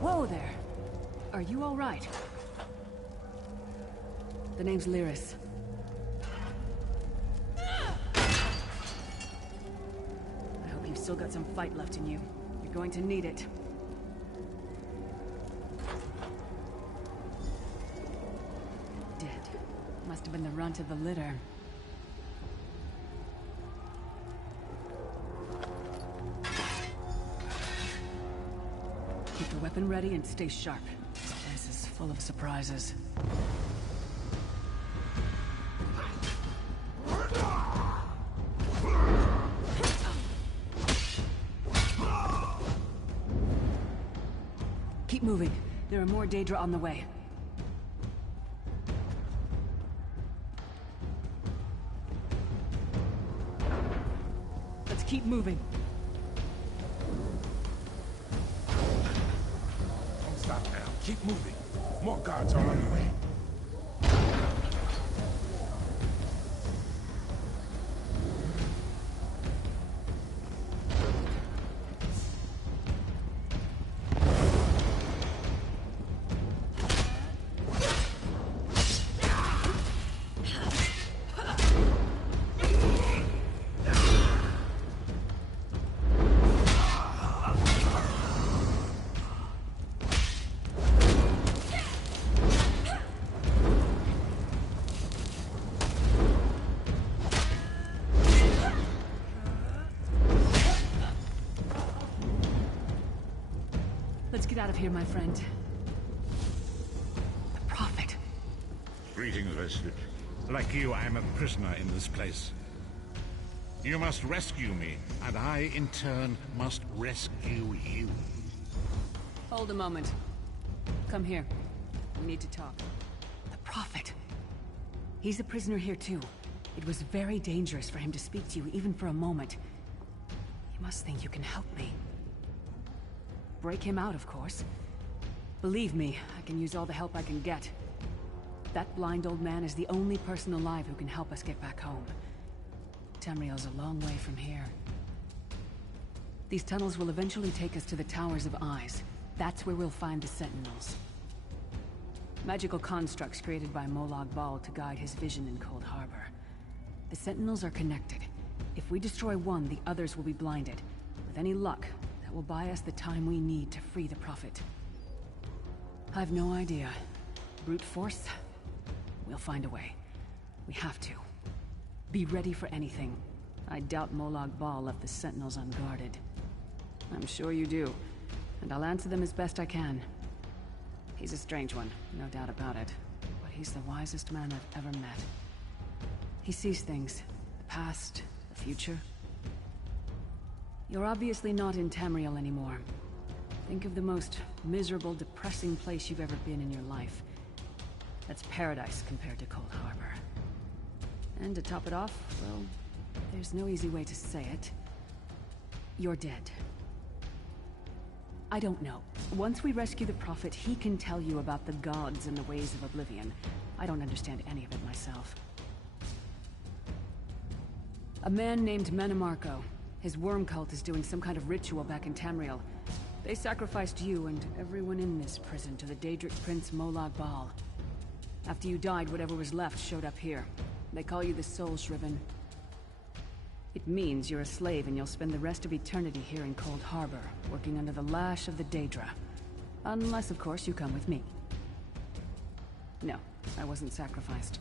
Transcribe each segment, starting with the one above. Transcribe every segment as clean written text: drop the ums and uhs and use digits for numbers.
Whoa there. Are you all right? The name's Lyris. I hope you've still got some fight left in you. You're going to need it. Dead. Must have been the runt of the litter. Keep your weapon ready and stay sharp. This place is full of surprises. Keep moving. There are more Daedra on the way. Let's keep moving. Don't stop now. Keep moving. More guards are on the way. Let's get out of here, my friend. The Prophet. Greetings, Resident. Like you, I'm a prisoner in this place. You must rescue me, and I, in turn, must rescue you. Hold a moment. Come here. We need to talk. The Prophet. He's a prisoner here, too. It was very dangerous for him to speak to you, even for a moment. You must think you can help me. Break him out, of course. Believe me, I can use all the help I can get. That blind old man is the only person alive who can help us get back home. Tamriel's a long way from here. These tunnels will eventually take us to the Towers of Eyes. That's where we'll find the Sentinels. Magical constructs created by Molag Bal to guide his vision in Cold Harbor. The Sentinels are connected. If we destroy one, the others will be blinded. With any luck, that will buy us the time we need to free the Prophet. I've no idea. Brute force? We'll find a way. We have to. Be ready for anything. I doubt Molag Bal left the Sentinels unguarded. I'm sure you do, and I'll answer them as best I can. He's a strange one, no doubt about it, but he's the wisest man I've ever met. He sees things, the past, the future. You're obviously not in Tamriel anymore. Think of the most miserable, depressing place you've ever been in your life. That's paradise compared to Cold Harbor. And to top it off, well, there's no easy way to say it. You're dead. I don't know. Once we rescue the Prophet, he can tell you about the gods and the ways of oblivion. I don't understand any of it myself. A man named Manamarco. His worm cult is doing some kind of ritual back in Tamriel. They sacrificed you and everyone in this prison to the Daedric Prince Molag Bal. After you died, whatever was left showed up here. They call you the Soul Shriven. It means you're a slave and you'll spend the rest of eternity here in Cold Harbor, working under the lash of the Daedra. Unless, of course, you come with me. No, I wasn't sacrificed.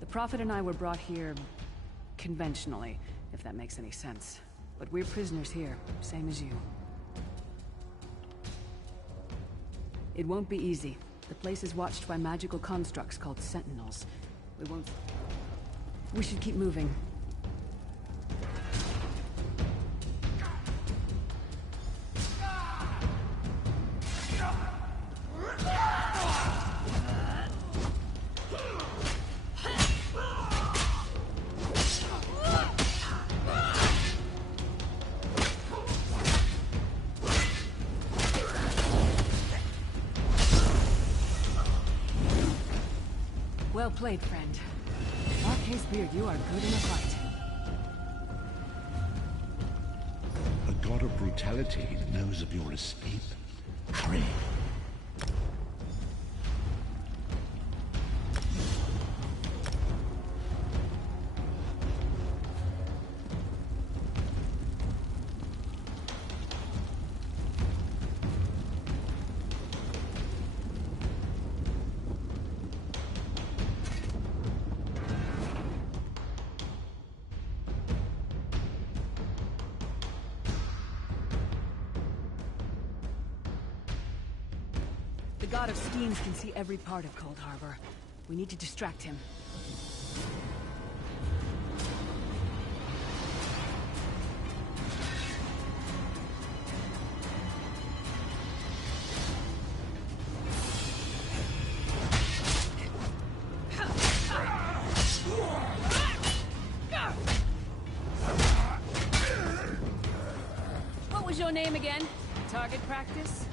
The Prophet and I were brought here conventionally, if that makes any sense. But we're prisoners here, same as you. It won't be easy. The place is watched by magical constructs called Sentinels. We should keep moving. Well played, friend. Arcase Beard, you are good in a fight. The god of brutality knows of your escape. Hurry. god of schemes can see every part of Cold Harbor. We need to distract him. What was your name again? Target practice?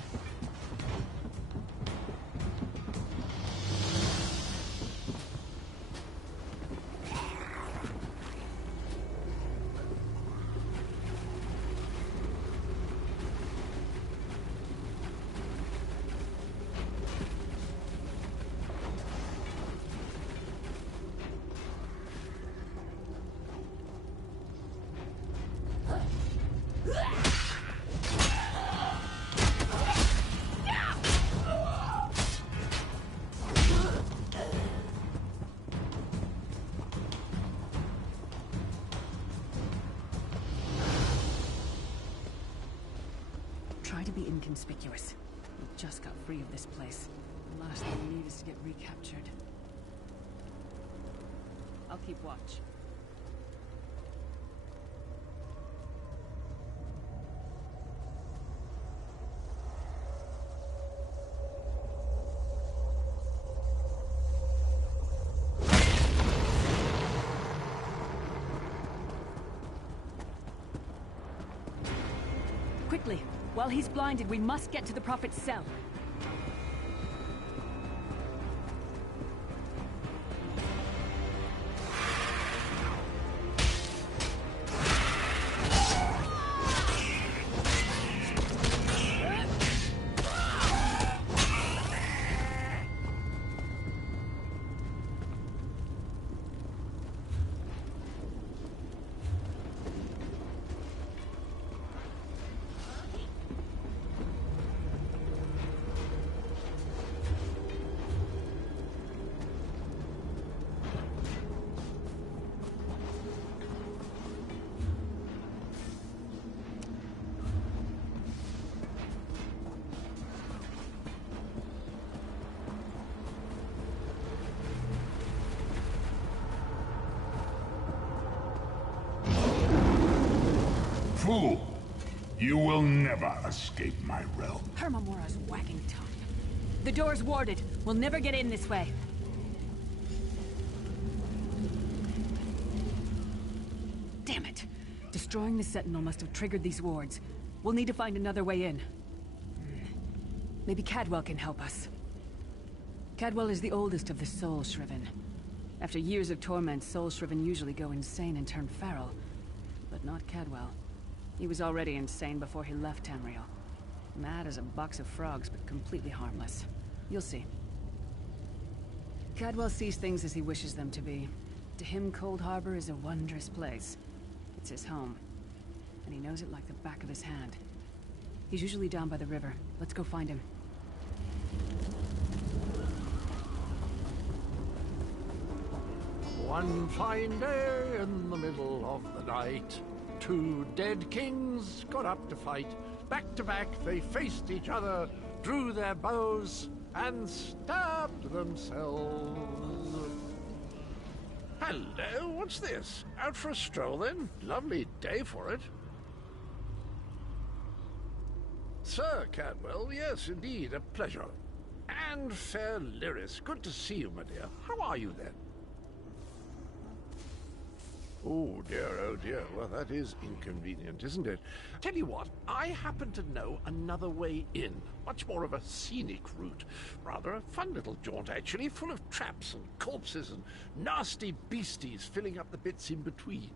Try to be inconspicuous. We just got free of this place. The last thing we need is to get recaptured. I'll keep watch. Quickly! While he's blinded, we must get to the Prophet's cell. Fool! You will never escape my realm. Hermamora's wagging tongue. The door's warded. We'll never get in this way. Damn it! Destroying the Sentinel must have triggered these wards. We'll need to find another way in. Maybe Cadwell can help us. Cadwell is the oldest of the Soul Shriven. After years of torment, Soul Shriven usually go insane and turn feral. But not Cadwell. He was already insane before he left Tamriel. Mad as a box of frogs, but completely harmless. You'll see. Cadwell sees things as he wishes them to be. To him, Cold Harbor is a wondrous place. It's his home. And he knows it like the back of his hand. He's usually down by the river. Let's go find him. One fine day in the middle of the night, two dead kings got up to fight. Back to back they faced each other, drew their bows, and stabbed themselves. Hello, what's this? Out for a stroll then? Lovely day for it. Sir Cadwell, yes, indeed, a pleasure. And fair Lyris, good to see you, my dear. How are you then? Oh dear, well that is inconvenient, isn't it? Tell you what, I happen to know another way in. Much more of a scenic route. Rather a fun little jaunt, actually, full of traps and corpses and nasty beasties filling up the bits in between.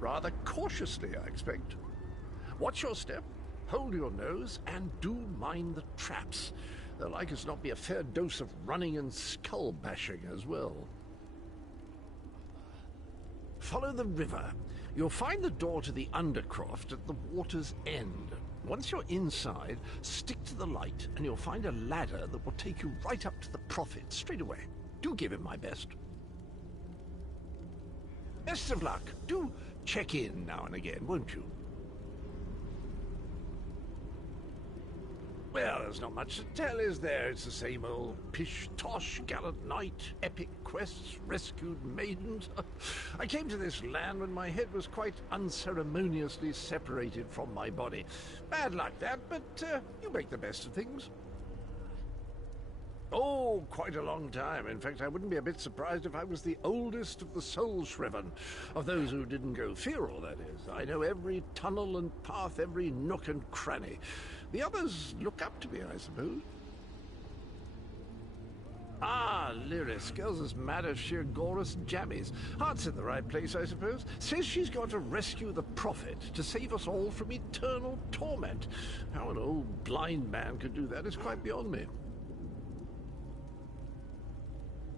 Rather cautiously, I expect. Watch your step, hold your nose, and do mind the traps. There'll like as not be a fair dose of running and skull bashing as well. Follow the river. You'll find the door to the Undercroft at the water's end. Once you're inside, stick to the light, and you'll find a ladder that will take you right up to the Prophet straight away. Do give him my best. Best of luck. Do check in now and again, won't you? Well, there's not much to tell, is there? It's the same old pish-tosh, gallant knight, epic quests, rescued maidens. I came to this land when my head was quite unceremoniously separated from my body. Bad luck, that, but you make the best of things. Oh, quite a long time. In fact, I wouldn't be a bit surprised if I was the oldest of the soul-shriven. Of those who didn't go feral, that is. I know every tunnel and path, every nook and cranny. The others look up to me, I suppose. Ah, Lyris. Girl's as mad as sheer Gorus jammies. Heart's in the right place, I suppose. Says she's got to rescue the Prophet to save us all from eternal torment. How an old blind man could do that is quite beyond me.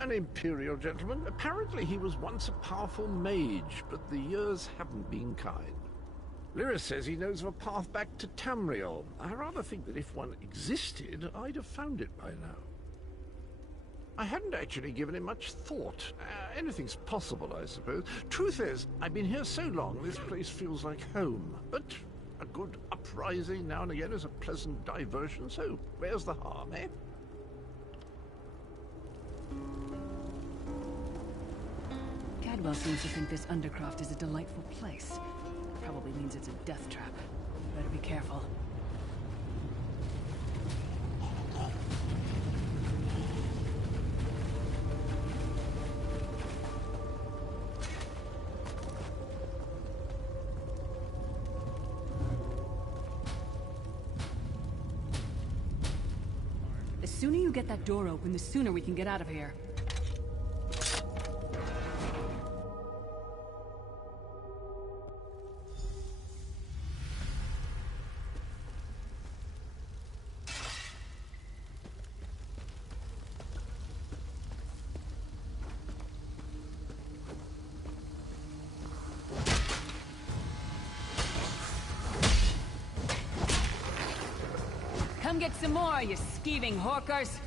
An Imperial gentleman. Apparently he was once a powerful mage, but the years haven't been kind. Lyris says he knows of a path back to Tamriel. I rather think that if one existed, I'd have found it by now. I hadn't actually given it much thought. Anything's possible, I suppose. Truth is, I've been here so long, this place feels like home. But a good uprising now and again is a pleasant diversion, so where's the harm, eh? Cadwell seems to think this Undercroft is a delightful place. Probably means it's a death trap. Better be careful. The sooner you get that door open, the sooner we can get out of here. Come get some more, you skeeving hawkers!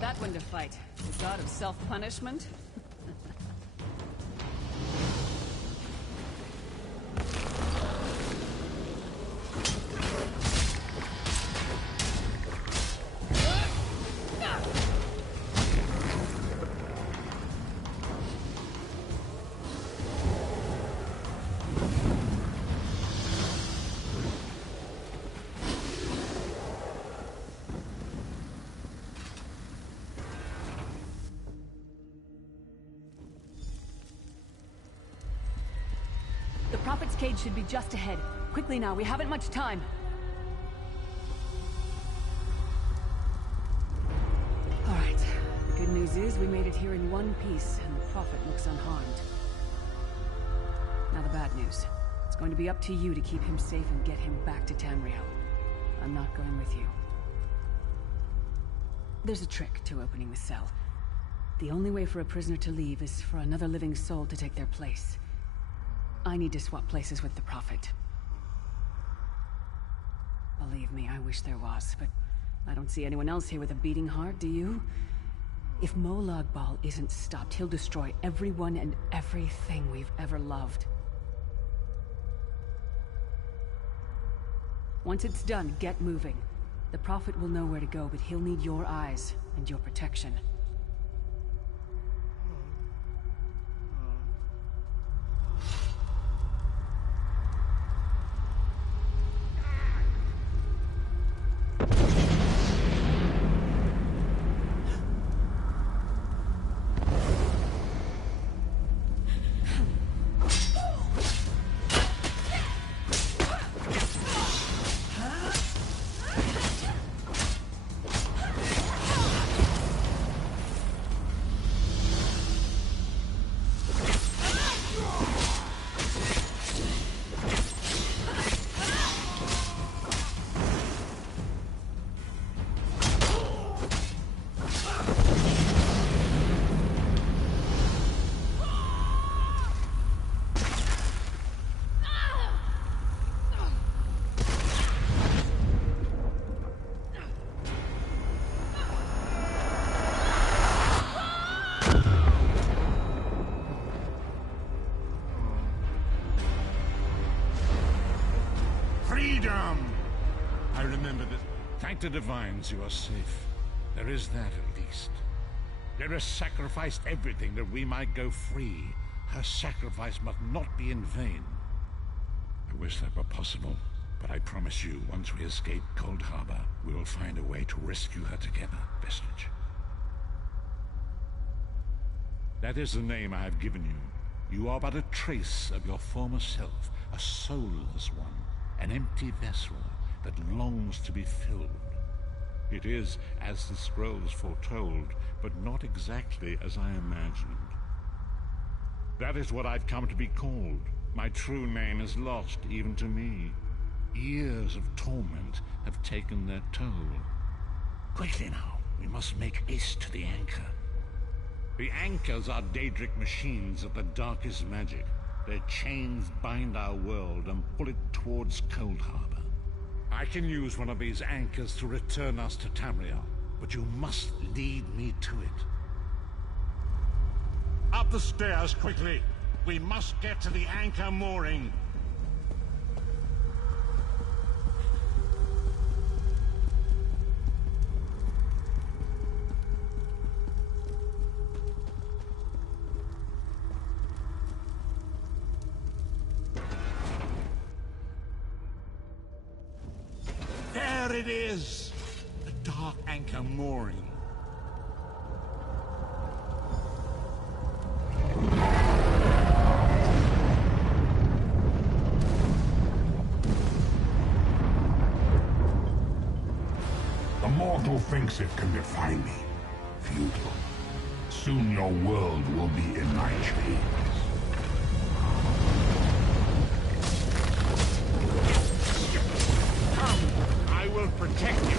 That one to fight. The god of self-punishment? The Prophet's cage should be just ahead. Quickly now, we haven't much time. All right. The good news is we made it here in one piece, and the Prophet looks unharmed. Now the bad news. It's going to be up to you to keep him safe and get him back to Tamriel. I'm not going with you. There's a trick to opening the cell. The only way for a prisoner to leave is for another living soul to take their place. I need to swap places with the Prophet. Believe me, I wish there was, but I don't see anyone else here with a beating heart, do you? If Molag Bal isn't stopped, he'll destroy everyone and everything we've ever loved. Once it's done, get moving. The Prophet will know where to go, but he'll need your eyes and your protection. I remember that. Thank the divines you are safe. There is that at least. There has sacrificed everything that we might go free. Her sacrifice must not be in vain. I wish that were possible, but I promise you, once we escape Cold Harbor, we will find a way to rescue her together, Vestige. That is the name I have given you. You are but a trace of your former self, a soulless one, an empty vessel that longs to be filled. It is as the scrolls foretold, but not exactly as I imagined. That is what I've come to be called. My true name is lost even to me. Years of torment have taken their toll. Quickly now, we must make haste to the anchor. The anchors are Daedric machines of the darkest magic. Their chains bind our world and pull it towards Cold Harbor. I can use one of these anchors to return us to Tamriel, but you must lead me to it. Up the stairs, quickly! We must get to the anchor mooring! There it is! The dark anchor mooring. The mortal thinks it can defy me. Futile. Soon your world will be in my chains. I will protect you.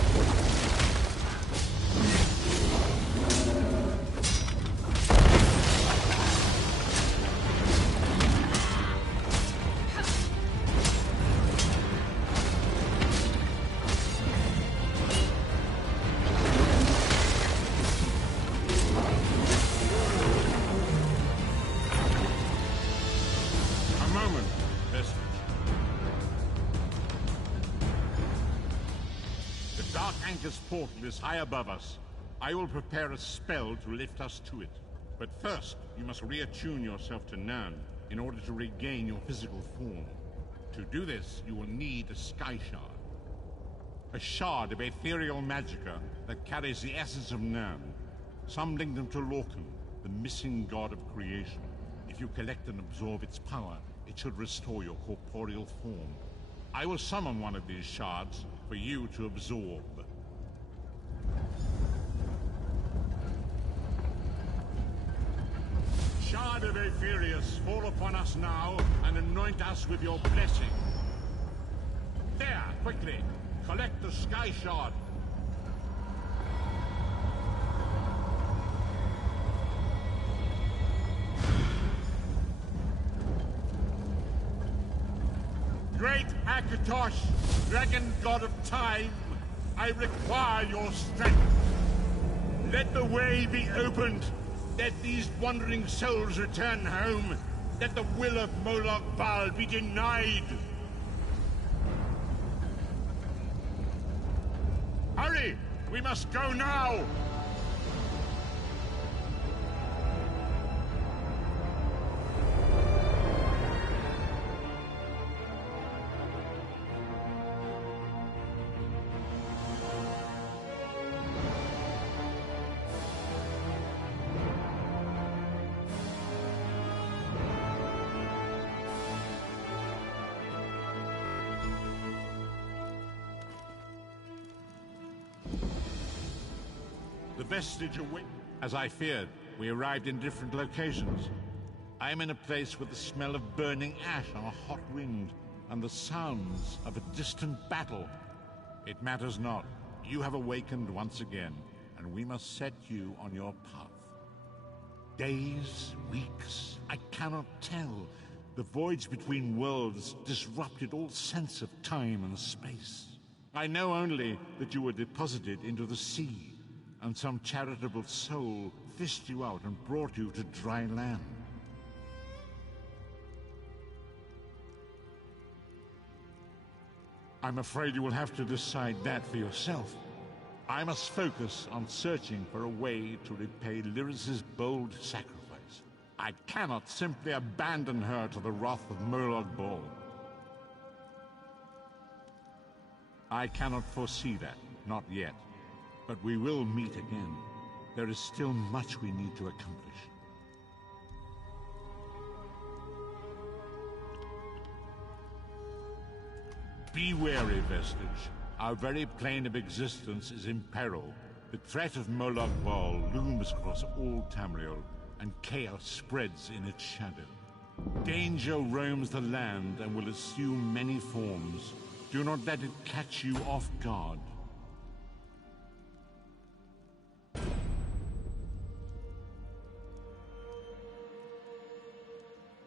A moment, Vestige. The Dark Anchor's portal is high above us. I will prepare a spell to lift us to it. But first, you must reattune yourself to Nern in order to regain your physical form. To do this, you will need a Sky Shard. A shard of ethereal magicka that carries the essence of Nern. Some link them to Lorcan, the missing god of creation. If you collect and absorb its power, it should restore your corporeal form. I will summon one of these shards for you to absorb. Shard of Aetherius, fall upon us now and anoint us with your blessing. There, quickly, collect the Sky Shard. Great Akatosh, dragon god of time, I require your strength. Let the way be opened. Let these wandering souls return home. Let the will of Moloch Baal be denied. Hurry! We must go now! The vestige away. As I feared, we arrived in different locations. I am in a place with the smell of burning ash on a hot wind, and the sounds of a distant battle. It matters not. You have awakened once again, and we must set you on your path. Days, weeks, I cannot tell. The voids between worlds disrupted all sense of time and space. I know only that you were deposited into the sea, and some charitable soul fished you out and brought you to dry land. I'm afraid you will have to decide that for yourself. I must focus on searching for a way to repay Lyris's bold sacrifice. I cannot simply abandon her to the wrath of Moloch Baal. I cannot foresee that, not yet. But we will meet again. There is still much we need to accomplish. Be wary, Vestige. Our very plane of existence is in peril. The threat of Moloch Baal looms across all Tamriel, and chaos spreads in its shadow. Danger roams the land and will assume many forms. Do not let it catch you off guard.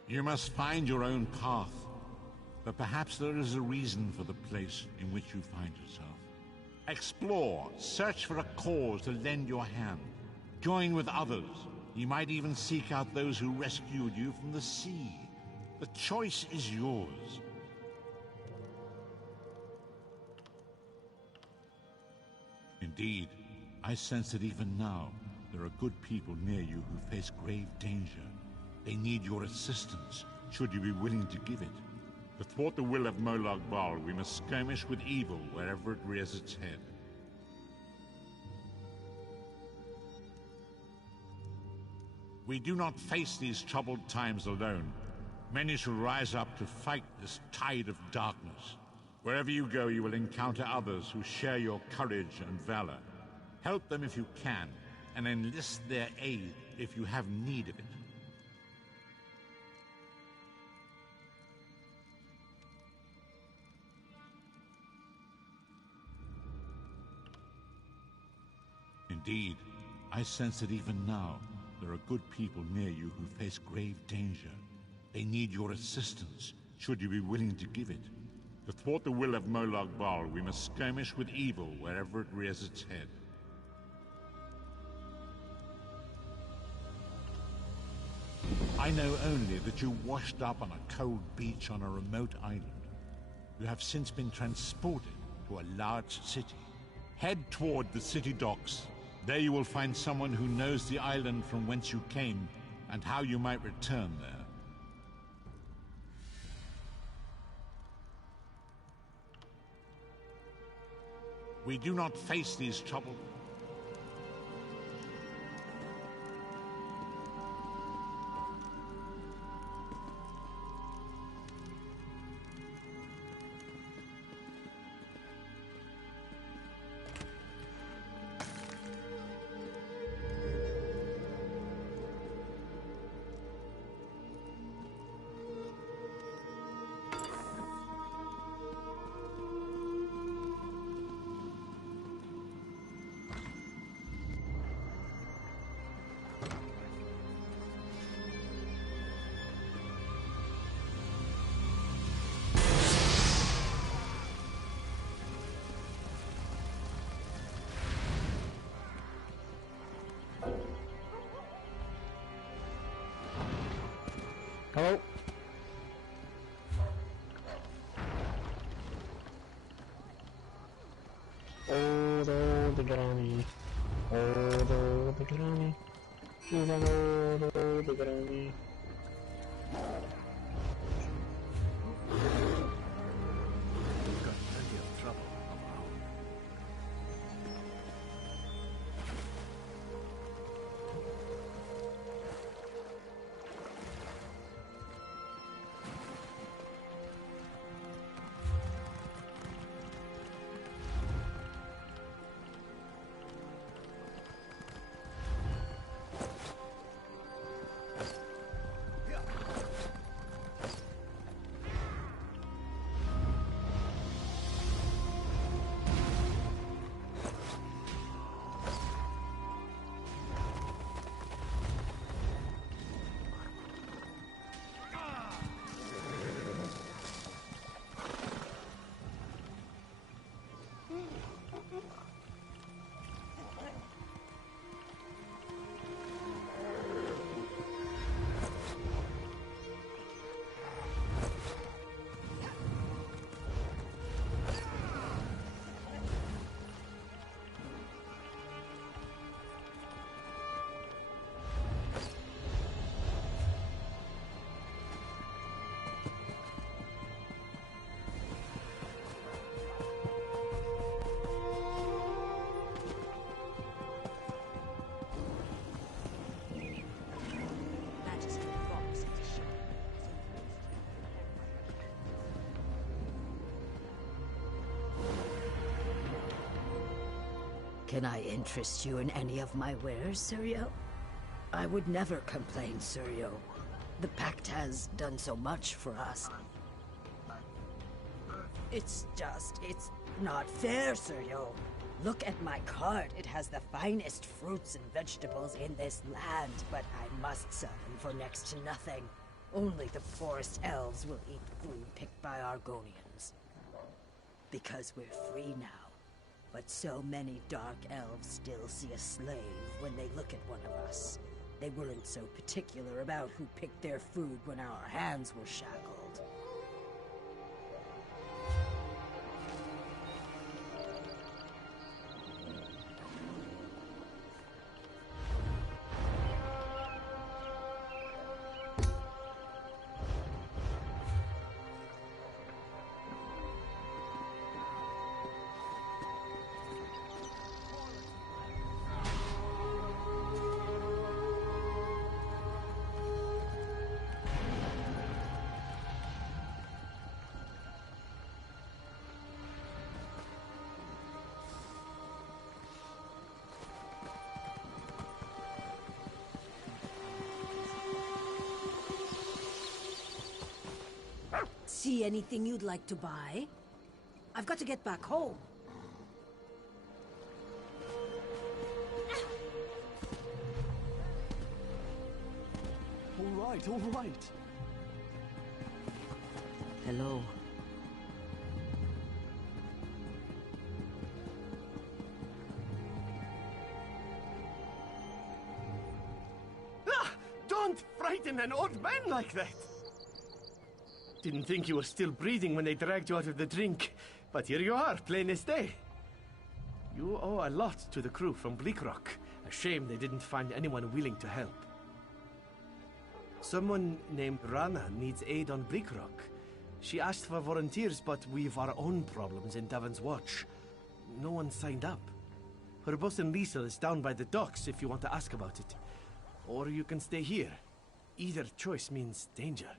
You must find your own path, but perhaps there is a reason for the place in which you find yourself. Explore, search for a cause to lend your hand. Join with others. You might even seek out those who rescued you from the sea. The choice is yours. Indeed, I sense that even now, there are good people near you who face grave danger. They need your assistance, should you be willing to give it. To thwart the will of Moloch Baal, we must skirmish with evil wherever it rears its head. We do not face these troubled times alone. Many shall rise up to fight this tide of darkness. Wherever you go, you will encounter others who share your courage and valor. Help them if you can, and enlist their aid if you have need of it. Indeed, I sense that even now, there are good people near you who face grave danger. They need your assistance, should you be willing to give it. To thwart the will of Moloch Baal, we must skirmish with evil wherever it rears its head. I know only that you washed up on a cold beach on a remote island. You have since been transported to a large city. Head toward the city docks. There you will find someone who knows the island from whence you came and how you might return there. We do not face these troubles. Hello? Old granny. Old granny. She's an old granny. We've got plenty of trouble of our own. Can I interest you in any of my wares, Suryo? I would never complain, Suryo. The Pact has done so much for us. It's not fair, Suryo. Look at my cart. It has the finest fruits and vegetables in this land, but I must sell them for next to nothing. Only the poorest elves will eat food picked by Argonians. Because we're free now. But so many dark elves still see a slave when they look at one of us. They weren't so particular about who picked their food when our hands were shackled. See anything you'd like to buy? I've got to get back home. All right. Hello. Ah! Don't frighten an old man like that! Didn't think you were still breathing when they dragged you out of the drink, but here you are, plain as day. You owe a lot to the crew from Bleakrock. A shame they didn't find anyone willing to help. Someone named Rana needs aid on Bleakrock. She asked for volunteers, but we've our own problems in Davon's Watch. No one signed up. Her boss and Liesel is down by the docks if you want to ask about it. Or you can stay here. Either choice means danger.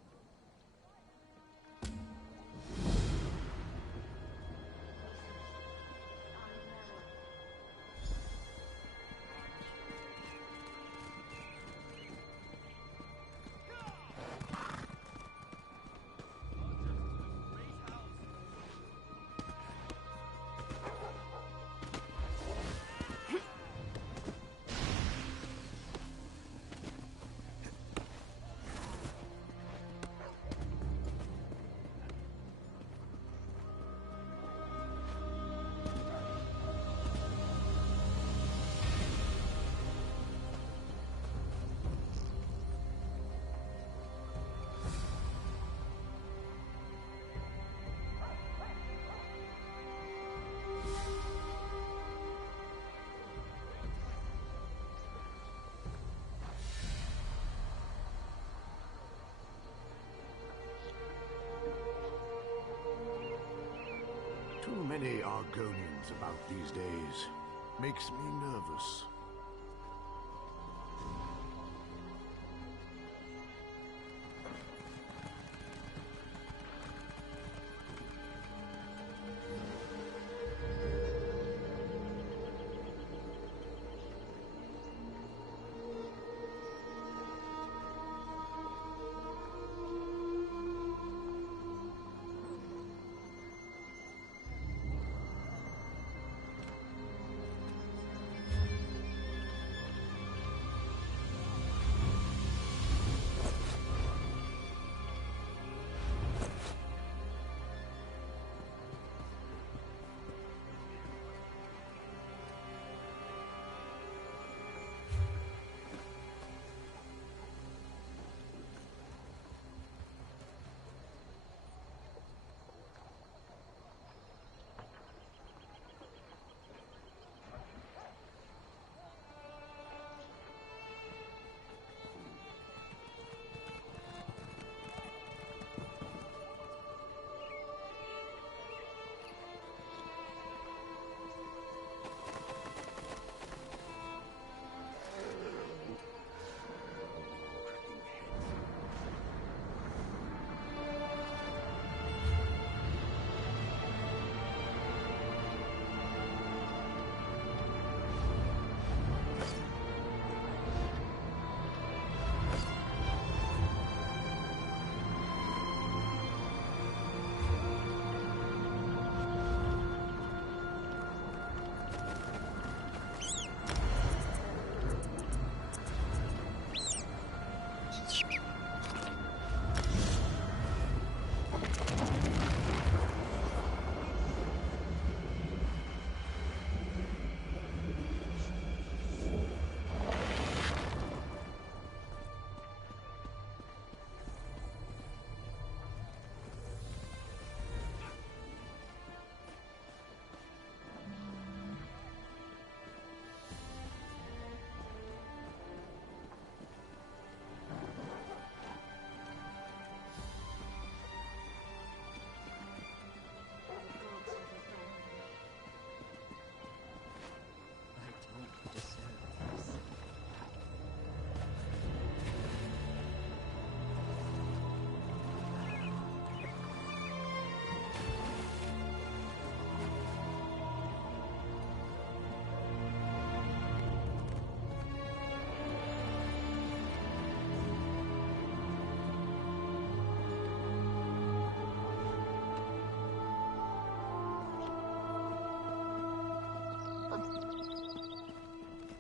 draconians about these days. Makes me nervous.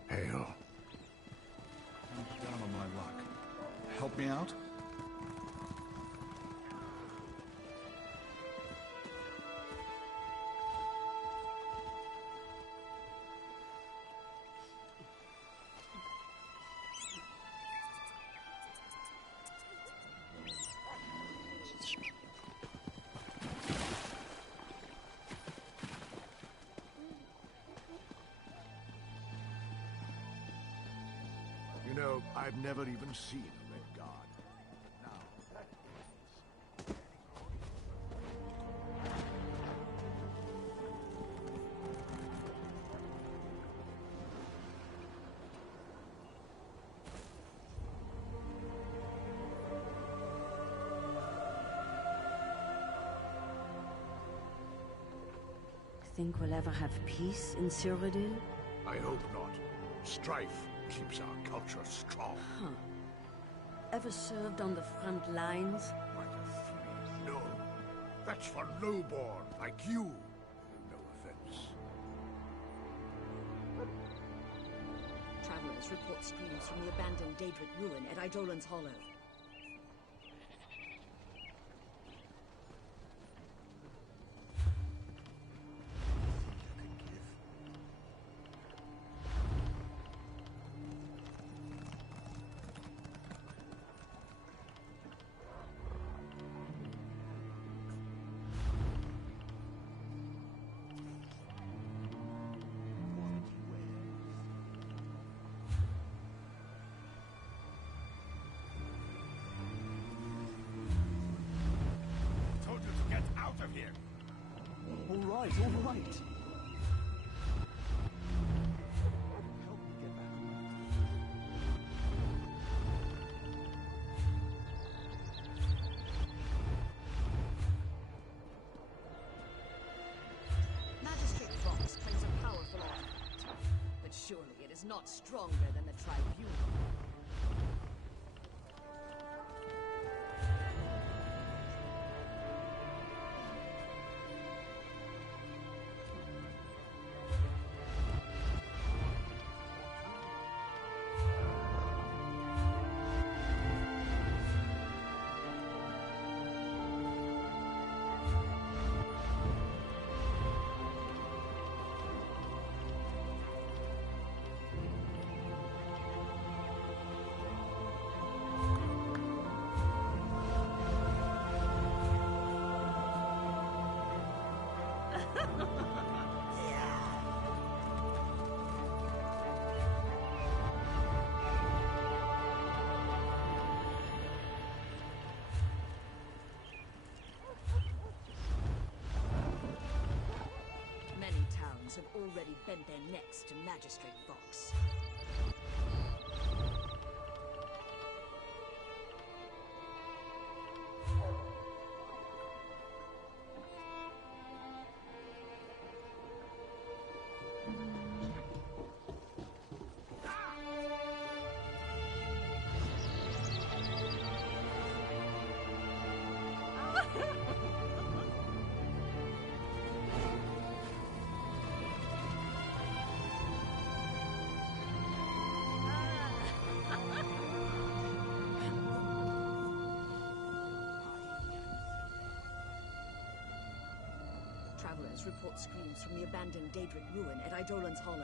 Hail. I'm down on my luck. Help me out? You know, I've never even seen a red guard. But now, that is... Think we'll ever have peace in Cyrodiil? I hope not. Strife keeps our culture strong. Huh. Ever served on the front lines? Like a three? No. That's for lowborn like you. No offense. Travelers report screams from the abandoned Daedric ruin at Eidolon's Hollow. Told you to get out of here. All right, all right. is not stronger than the tribunal. Have already bent their necks to Magistrate Vox. Travelers report screams from the abandoned Daedric ruin at Eidolon's Hollow.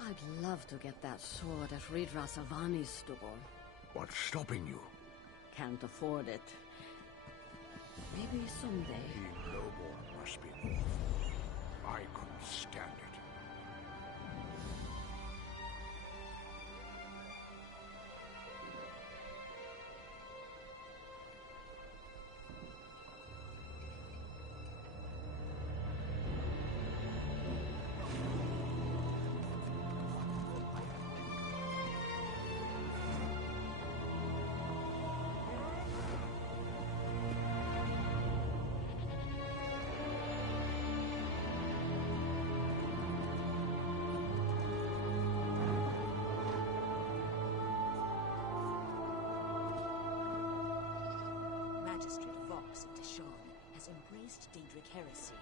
I'd love to get that sword at Ridra Savani's store. What's stopping you? Can't afford it. Maybe someday. The lowborn must be north. I couldn't stand it. Magistrate Vox of Deshawn has embraced Daedric heresy.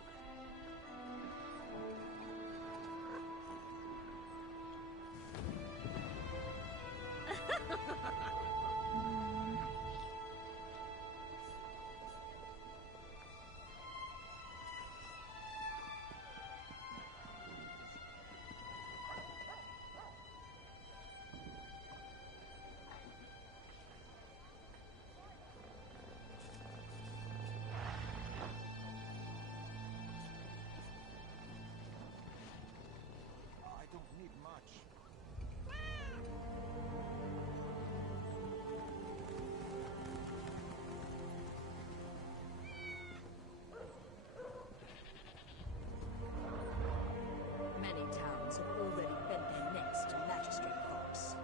Many towns have already bent their necks to Magistrate Vox.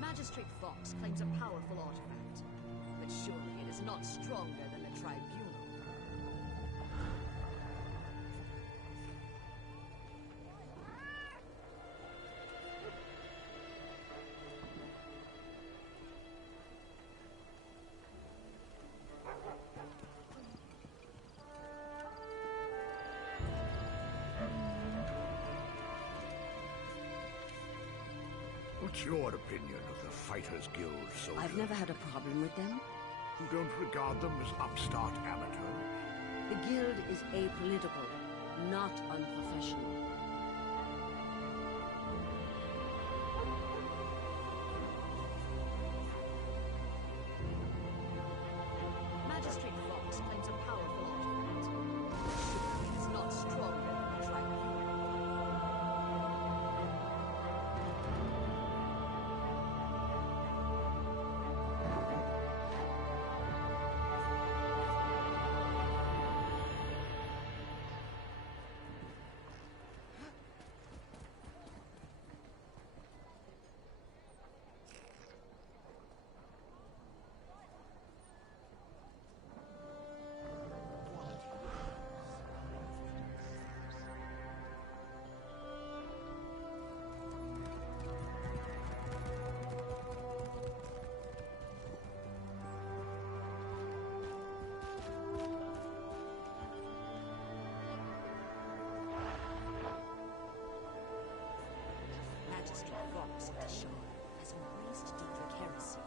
Magistrate Vox claims a powerful artifact, but surely it is not stronger than the tribunal. What's your opinion of the Fighters Guild soldiers? I've never had a problem with them. You don't regard them as upstart amateurs? The guild is apolitical, not unprofessional. Magistrate Fox claims a powerful artifact. It's not stronger than a tribal. Magistrate Fox of the Shard has embraced Daedric heresy.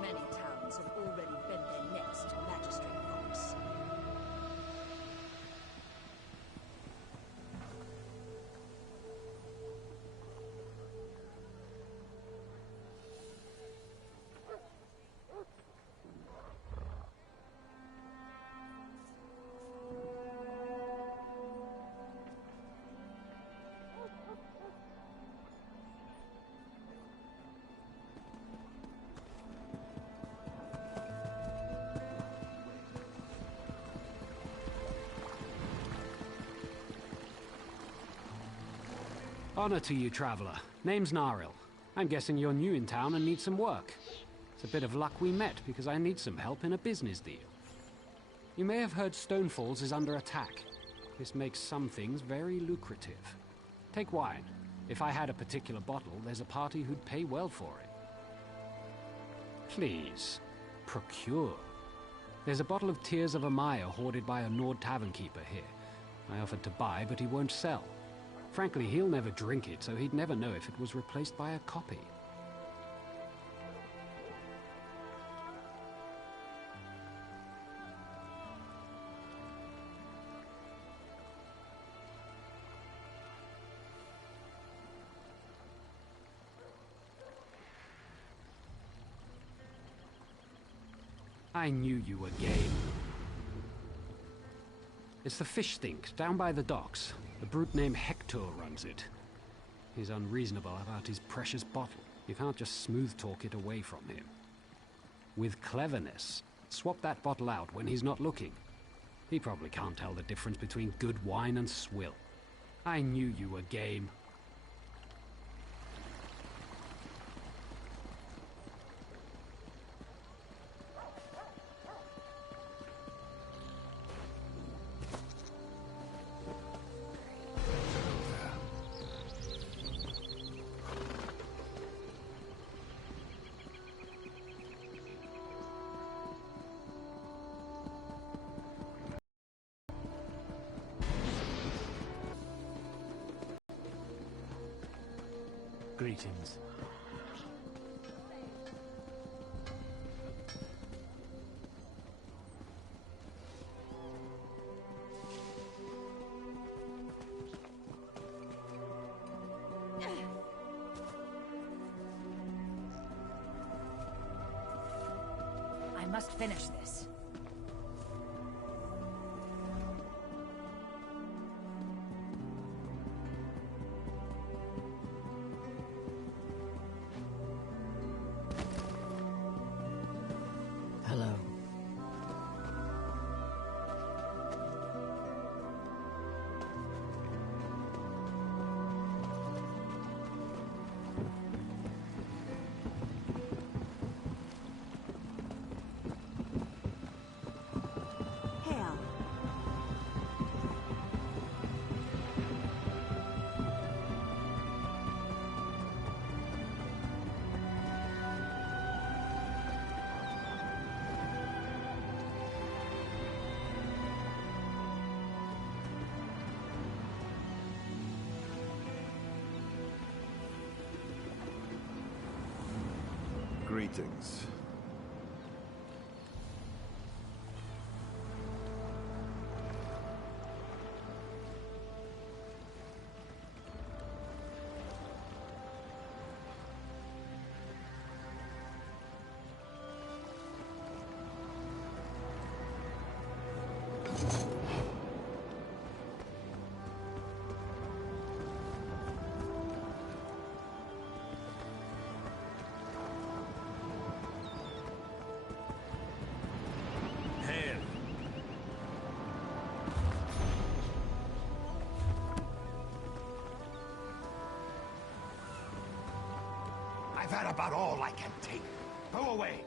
Many towns have already bent their necks to Magistrate Fox. Honor to you, traveler. Name's Naril. I'm guessing you're new in town and need some work. It's a bit of luck we met, because I need some help in a business deal. You may have heard Stonefalls is under attack. This makes some things very lucrative. Take wine. If I had a particular bottle, there's a party who'd pay well for it. Please, procure. There's a bottle of Tears of Amaya hoarded by a Nord tavern keeper here. I offered to buy, but he won't sell. Frankly, he'll never drink it, so he'd never know if it was replaced by a copy. I knew you were game. It's the fish stink, down by the docks. A brute named Hector runs it. He's unreasonable about his precious bottle. You can't just smooth talk it away from him. With cleverness, swap that bottle out when he's not looking. He probably can't tell the difference between good wine and swill. I knew you were game. Greetings. I must finish this. Greetings. I've had about all I can take. Go away.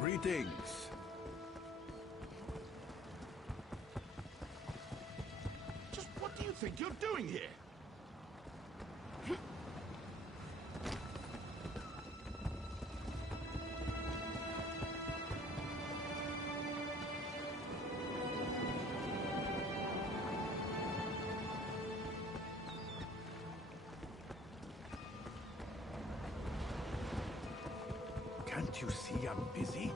Greetings. Just what do you think you're doing here? Can't you see I'm busy?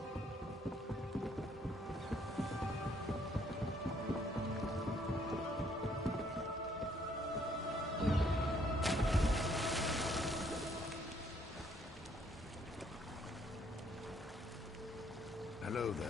Hello there.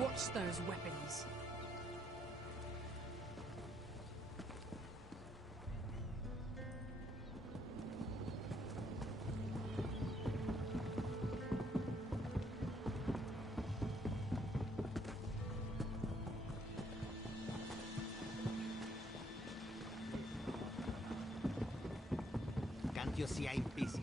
Watch those weapons. Can't you see I'm busy?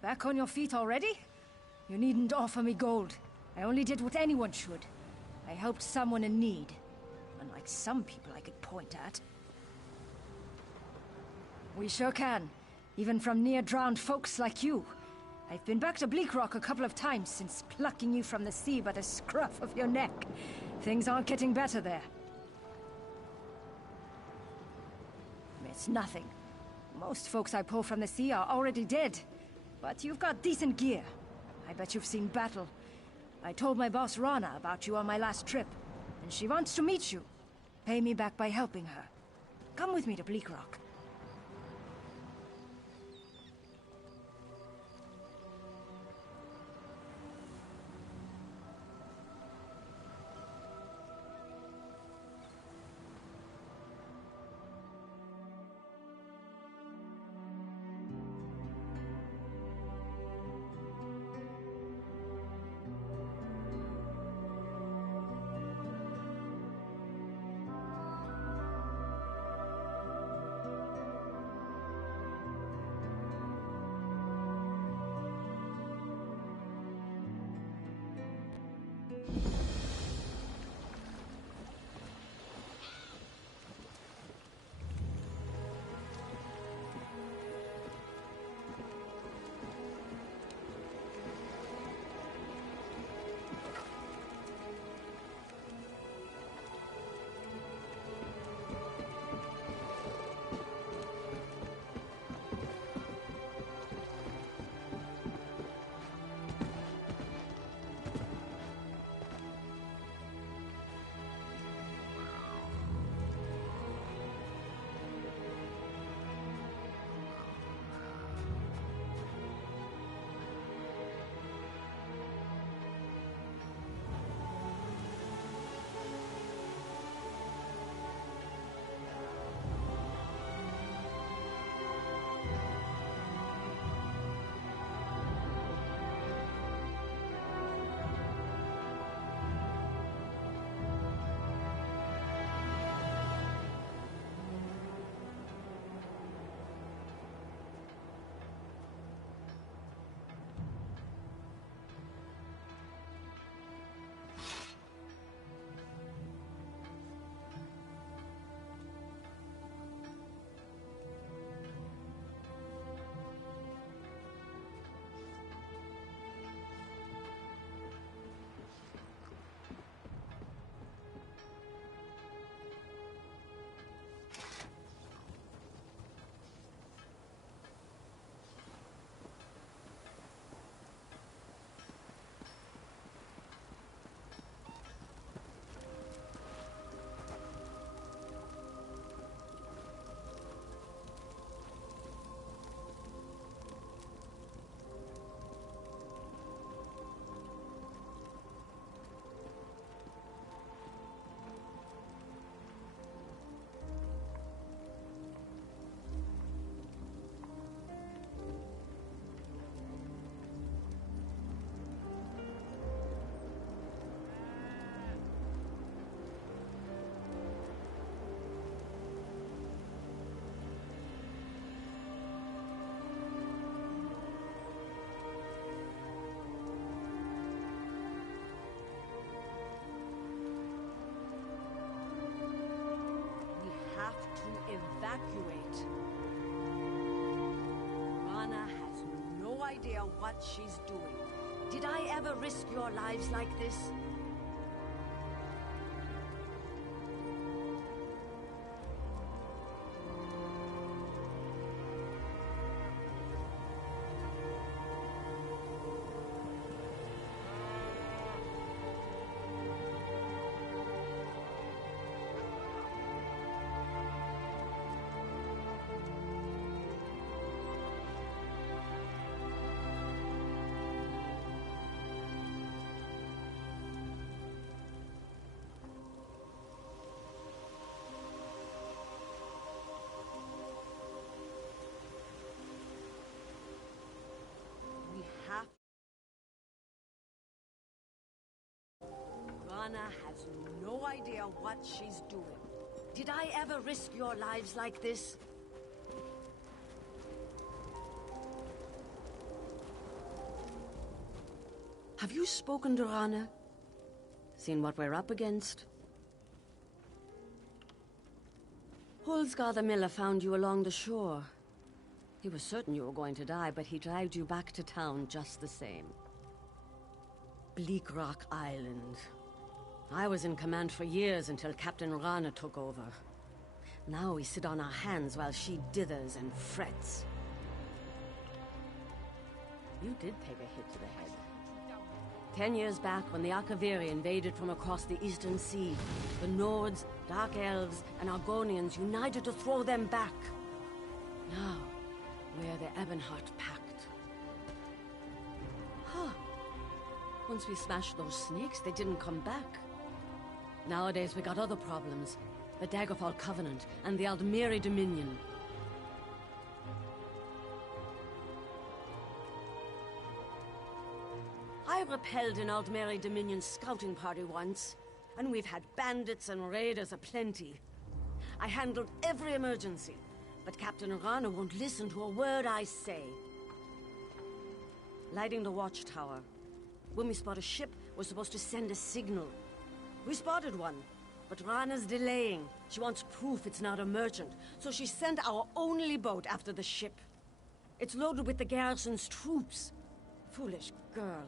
Back on your feet already? You needn't offer me gold. I only did what anyone should. I helped someone in need. Unlike some people I could point at. We sure can. Even from near-drowned folks like you. I've been back to Bleak Rock a couple of times since plucking you from the sea by the scruff of your neck. Things aren't getting better there. It's nothing. Most folks I pull from the sea are already dead. But you've got decent gear. I bet you've seen battle. I told my boss Rana about you on my last trip, and she wants to meet you. Pay me back by helping her. Come with me to Bleak Rock. to evacuate. Rana has no idea what she's doing. Did I ever risk your lives like this? Rana has no idea what she's doing. Did I ever risk your lives like this? Have you spoken to Rana? Seen what we're up against? Holsgar the miller found you along the shore. He was certain you were going to die, but he dragged you back to town just the same. Bleak Rock Island. I was in command for years until Captain Rana took over. Now we sit on our hands while she dithers and frets. You did take a hit to the head. 10 years back, when the Akaviri invaded from across the Eastern Sea, the Nords, Dark Elves, and Argonians united to throw them back. Now, we're the Ebonheart Pact. Huh. Once we smashed those snakes, they didn't come back. Nowadays, we got other problems. The Daggerfall Covenant and the Aldmeri Dominion. I repelled an Aldmeri Dominion scouting party once, and we've had bandits and raiders aplenty. I handled every emergency, but Captain Rana won't listen to a word I say. Lighting the watchtower. When we spot a ship, we're supposed to send a signal. We spotted one, but Rana's delaying. She wants proof it's not a merchant, so she sent our only boat after the ship. It's loaded with the garrison's troops. Foolish girl.